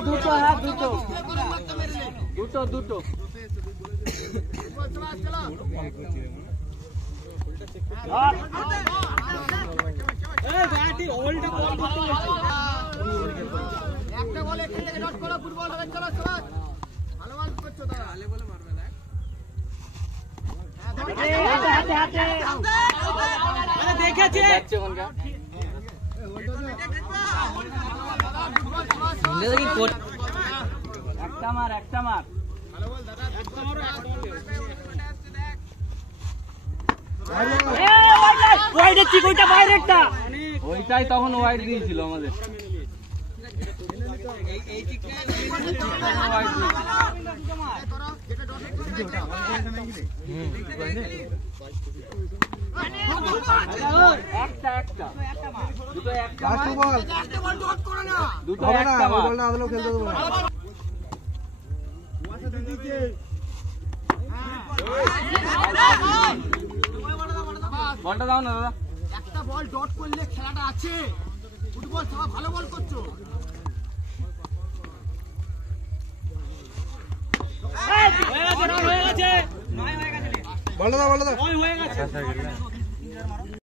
দুটো হ্যাঁ দুটো দুটো দুটো একটা বল এখান থেকে ডট করো ফুটবল হবে চলো চলো ভালো বল করছো দাদা আলে বলে মারবে না হাতে হাতে আরে দেখেছে যাচ্ছে কোনটা দেখি কোট একটা মার ভালো বল দাদা একটা মারো একটা বল ওয়াইড ঠিক ওইটা বাইরেটা ওইটাই তখন ওয়াইড দিয়েছিল আমাদের এই ঠিকটা ওয়াইড করো যেটা ডট একটা দুটো একটা একটা বল ডট করো না দুটো একটা বলটা আদলো খেলতে দেবো না ওয়াসা দিতে বলটা দাও না দাদা একটা বল ডট করলে খেলাটা আছে ফুটবল সবাই ভালো বল করছো হয়ে গেছে বলটা দাও হয়ে গেছে